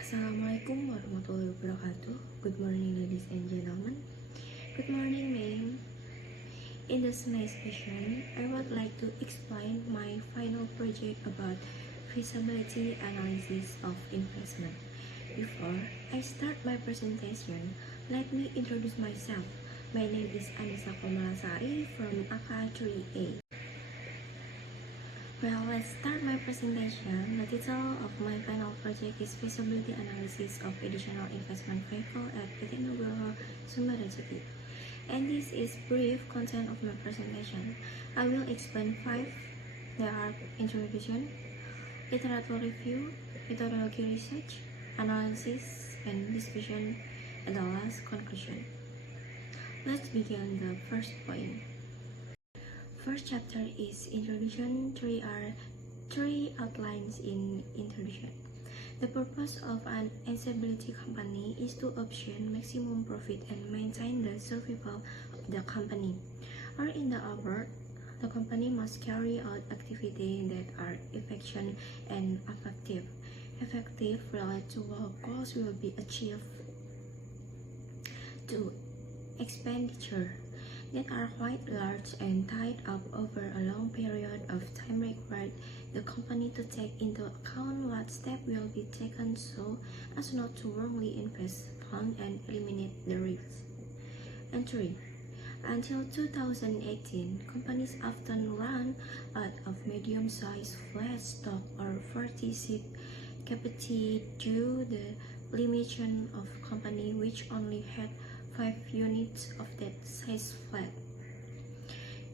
Assalamualaikum warahmatullahi wabarakatuh. Good morning, ladies and gentlemen. Good morning, ma'am. In this next session, I would like to explain my final project about feasibility analysis of investment. Before I start my presentation, let me introduce myself. My name is Anissa Komalasari from AK3A. Well, let's start my presentation. The title of my final project is Feasibility Analysis of Additional Investment Vehicle at PT Nugroho Sumber Rezeki. And this is brief content of my presentation. I will explain 5. There are introduction, literature review, methodology research, analysis, and discussion, and the last conclusion. Let's begin the first point. First chapter is introduction. Three outlines in introduction. The purpose of an ensembility company is to obtain maximum profit and maintain the survival of the company. Or in the other, the company must carry out activities that are efficient and effective. Effective relate to what goals will be achieved. 2. Expenditure that are quite large and tied up over a long period of time required the company to take into account what steps will be taken so as not to wrongly invest funds and eliminate the risks. And 3. Until 2018, companies often run out of medium-sized flat stock or 40-seat capacity due to the limitation of company which only had 5 units of that size flat.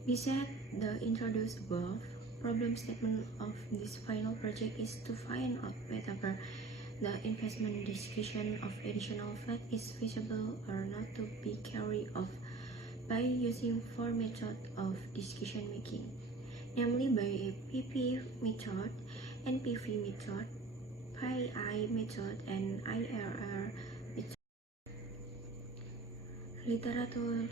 Besides the introduced above, problem statement of this final project is to find out whether the investment discussion of additional flat is feasible or not to be carried out by using 4 methods of decision making, namely by a PP method, NPV method, PI method, and IRR method. Literature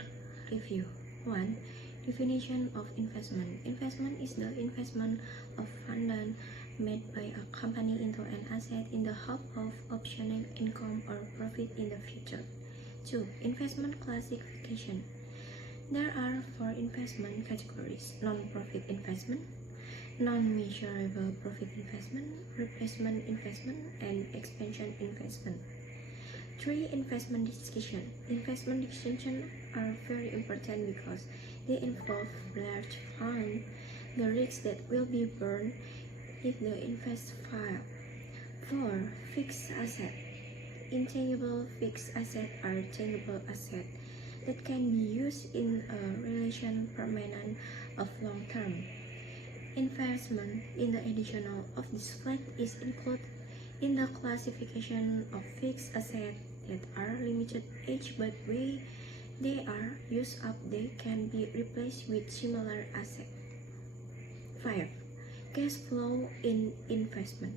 review. 1. Definition of investment. Investment is the investment of funds made by a company into an asset in the hope of obtaining income or profit in the future. 2. Investment classification. There are 4 investment categories: non-profit investment, non-measurable profit investment, replacement investment, and expansion investment. 3. Investment discussion. Investment discussions are very important because they involve large funds, the risks that will be borne if the invest fail. 4. Fixed asset. Intangible fixed asset are tangible assets that can be used in a relation permanent of long term. Investment in the additional of this flat is included in the classification of fixed assets that are limited age, but when they are used up, they can be replaced with similar assets. 5. Cash flow in investment.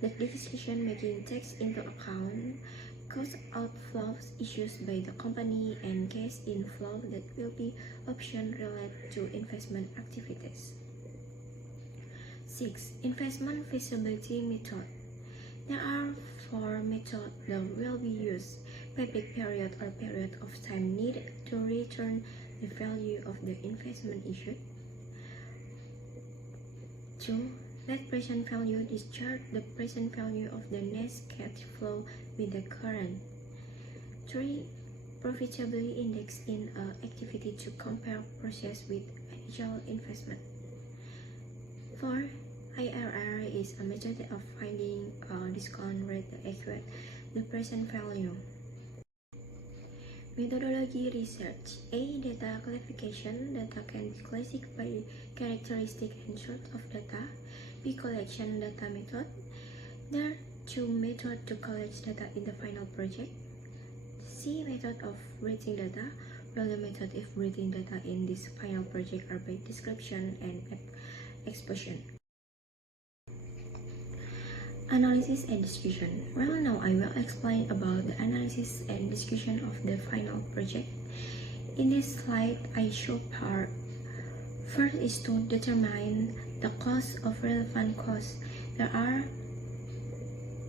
The decision making takes into account cost outflows issued by the company and cash inflow that will be option related to investment activities. 6. Investment feasibility method. There are 4 methods that will be used: payback period or period of time needed to return the value of the investment issued. 2. Net present value discharge the present value of the net cash flow with the current. 3. Profitability index in an activity to compare process with initial investment. 4. IRR is a method of finding a discount rate that equates the present value. Methodology research. A. Data classification. Data can be classified by characteristic and sort of data. B. Collection data method. There are 2 methods to collect data in the final project. C. Method of rating data. Well, the method of rating data in this final project are by description and exposition. Analysis and discussion. Well, now I will explain about the analysis and discussion of the final project. In this slide, I show part. First is to determine the cost of relevant costs. There are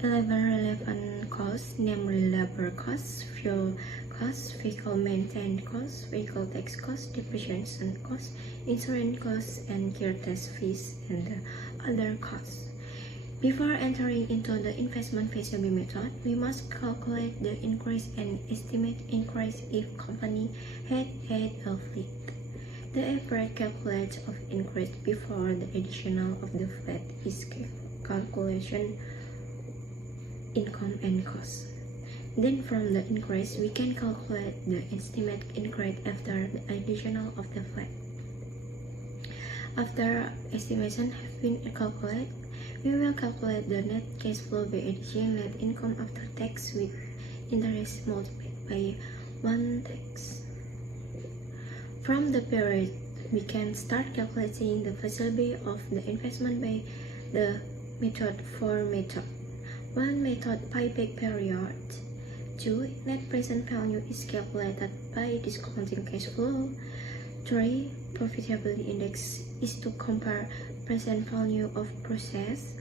11 relevant costs, namely labor costs, fuel costs, vehicle maintenance costs, vehicle tax costs, depreciation costs, insurance costs, and gear test fees, and the other costs. Before entering into the investment feasibility method, we must calculate the increase and estimate increase if company had a fleet. The average calculate of increase before the additional of the fleet is calculation income and cost. Then from the increase, we can calculate the estimate increase after the additional of the fleet. After estimation have been calculated, we will calculate the net cash flow by addition net income after tax with interest multiplied by 1 tax. From the period, we can start calculating the feasibility of the investment by the method 4 method. 1 method payback period. 2. Net present value is calculated by discounting cash flow. 3. Profitability index is to compare present value of process.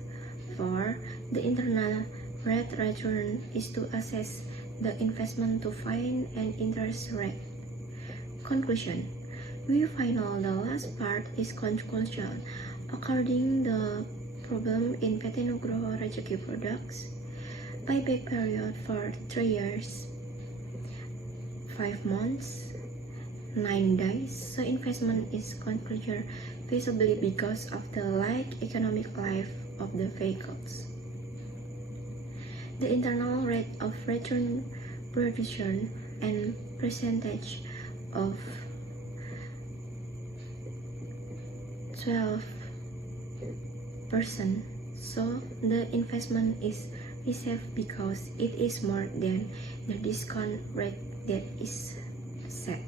4. The internal rate return is to assess the investment to find an interest rate. Conclusion. We find out the last part is conclusion. According the problem in PT Nugroho Rezeki Products, payback period for 3 years, 5 months, 9 days. So investment is concluded feasible because of the economic life of the vehicles. The internal rate of return production and percentage of 12%. So the investment is reserved because it is more than the discount rate that is set.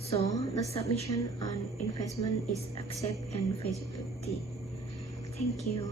So the submission on investment is accepted and feasibility. Thank you.